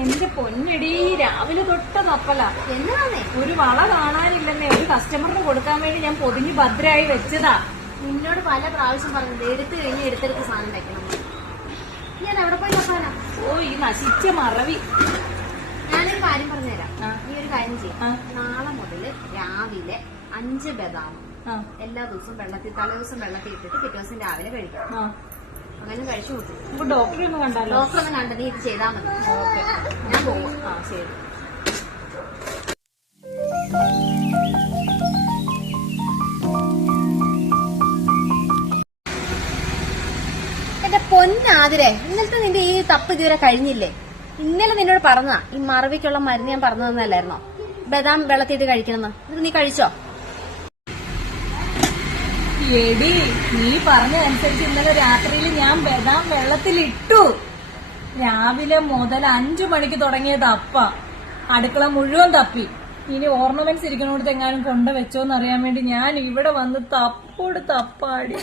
എന്റെ പൊന്നടി, രാവിലെ തൊട്ട തപ്പല. എന്നാന്നേ ഒരു വള കാണാനില്ലെന്നേ. ഒരു കസ്റ്റമറിന് കൊടുക്കാൻ വേണ്ടി ഞാൻ പൊതിഞ്ഞ് ഭദ്രമായി വെച്ചതാ. നിന്നോട് പല പ്രാവശ്യം പറഞ്ഞത് എടുത്തു കഴിഞ്ഞ് എടുത്തെടുത്ത് സാധനം വെക്കണം. ഞാൻ എവിടെ പോയി തപ്പാനാ? ഓ, ഈ നശിച്ച മറവി. ഞാനൊരു കാര്യം പറഞ്ഞുതരാം. നീ ഒരു കാര്യം ചെയ്യും. നാളെ മുതല് രാവിലെ 5 ബദാം എല്ലാ ദിവസവും വെള്ളത്തിൽ, തലേദിവസം വെള്ളത്തിൽ ഇട്ടിട്ട് പിറ്റേ ദിവസം രാവിലെ കഴിക്കാം. അങ്ങനെ കഴിച്ചു നോക്കും. അപ്പൊ ഡോക്ടറെ ഒന്ന് കണ്ടാലോ? ഡോക്ടർ ഒന്ന് കണ്ടത് ഇത് ചെയ്താൽ മതി. ഓക്കെ, ഞാൻ പോകും. ശരി. എന്റെ പൊന്നാതിരെ, ഇന്നലത്തെ നിന്റെ ഈ തപ്പ് ഇതുവരെ കഴിഞ്ഞില്ലേ? ഇന്നലെ നിന്നോട് പറഞ്ഞതാ ഈ മറവിക്കുള്ള മരുന്ന് ഞാൻ പറഞ്ഞു തന്നല്ലായിരുന്നോ? ബദാം വെള്ളത്തിട്ട് കഴിക്കണമെന്ന്. ഇത് നീ കഴിച്ചോ? എടി, നീ പറഞ്ഞതനുസരിച്ച് ഇന്നലെ രാത്രിയിൽ ഞാൻ ബദാം വെള്ളത്തിലിട്ടു. രാവിലെ മുതൽ 5 മണിക്ക് തുടങ്ങിയ തപ്പ. അടുക്കള മുഴുവൻ തപ്പി. ഇനി ഓർണമെന്റ്സ് ഇരിക്കണോടത്ത് എങ്ങാനും കൊണ്ട് വെച്ചോന്ന് അറിയാൻ വേണ്ടി ഞാൻ ഇവിടെ വന്ന് തപ്പോട് തപ്പാടി.